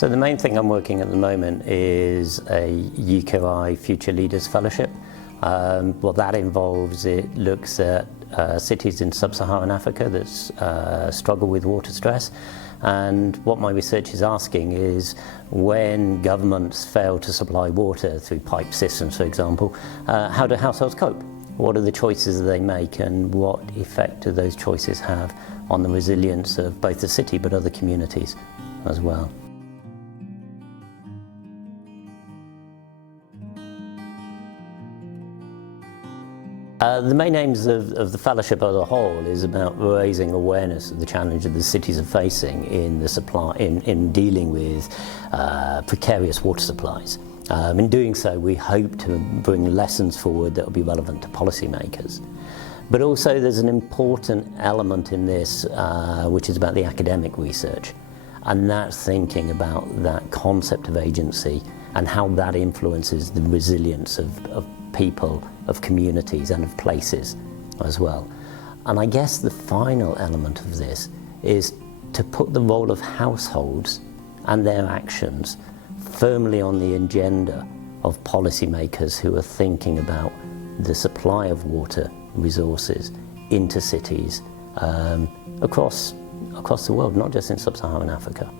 So the main thing I'm working at the moment is a UKRI Future Leaders Fellowship. What that involves, it looks at cities in sub-Saharan Africa that struggle with water stress. And what my research is asking is, when governments fail to supply water through pipe systems, for example, how do households cope? What are the choices that they make, and what effect do those choices have on the resilience of both the city but other communities as well? The main aims of the fellowship as a whole is about raising awareness of the challenge that the cities are facing in the supply, in dealing with precarious water supplies. In doing so, we hope to bring lessons forward that will be relevant to policymakers. But also there's an important element in this which is about the academic research, and that's thinking about that concept of agency and how that influences the resilience of people, of communities and of places as well. And I guess the final element of this is to put the role of households and their actions firmly on the agenda of policymakers who are thinking about the supply of water resources into cities across the world, not just in sub-Saharan Africa.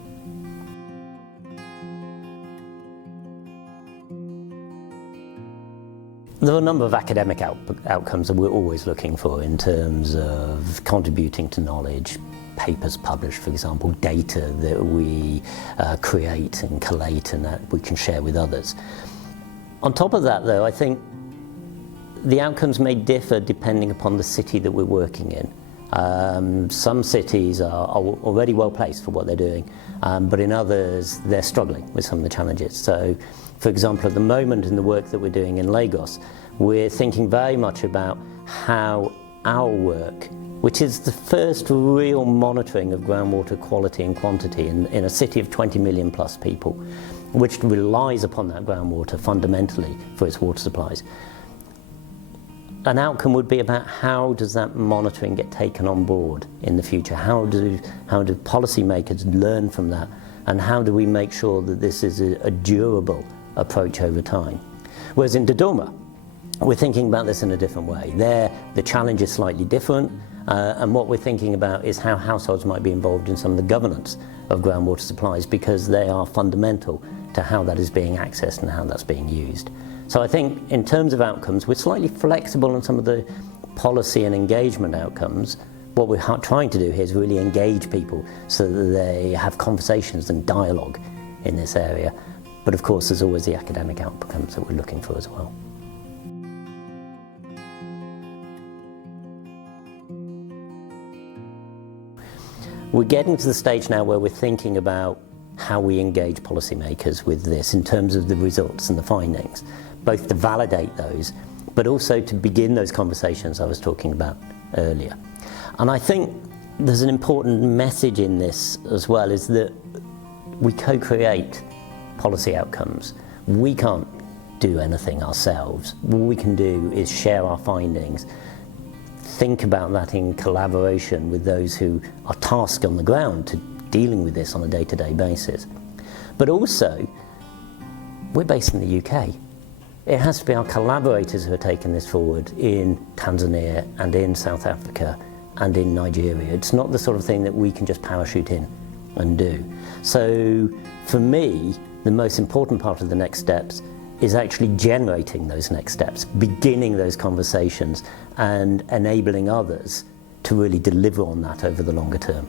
There are a number of academic outcomes that we're always looking for in terms of contributing to knowledge, papers published, for example, data that we create and collate and that we can share with others. On top of that, though, I think the outcomes may differ depending upon the city that we're working in. Some cities are already well placed for what they're doing, but in others they're struggling with some of the challenges. So, for example, at the moment in the work that we're doing in Lagos, we're thinking very much about how our work, which is the first real monitoring of groundwater quality and quantity in a city of 20 million plus people, which relies upon that groundwater fundamentally for its water supplies. An outcome would be about how does that monitoring get taken on board in the future? How do policymakers learn from that? And how do we make sure that this is a durable approach over time? Whereas in Dodoma, we're thinking about this in a different way. There, the challenge is slightly different, and what we're thinking about is how households might be involved in some of the governance of groundwater supplies, because they are fundamental to how that is being accessed and how that's being used. So I think in terms of outcomes, we're slightly flexible on some of the policy and engagement outcomes. What we're trying to do here is really engage people so that they have conversations and dialogue in this area. But of course, there's always the academic outcomes that we're looking for as well. We're getting to the stage now where we're thinking about how we engage policymakers with this in terms of the results and the findings, both to validate those, but also to begin those conversations I was talking about earlier. And I think there's an important message in this as well, is that we co-create policy outcomes. We can't do anything ourselves. What we can do is share our findings, think about that in collaboration with those who are tasked on the ground to dealing with this on a day-to-day basis. But also, we're based in the UK. It has to be our collaborators who are taking this forward in Tanzania and in South Africa and in Nigeria. It's not the sort of thing that we can just parachute in and do. So for me, the most important part of the next steps is actually generating those next steps, beginning those conversations and enabling others to really deliver on that over the longer term.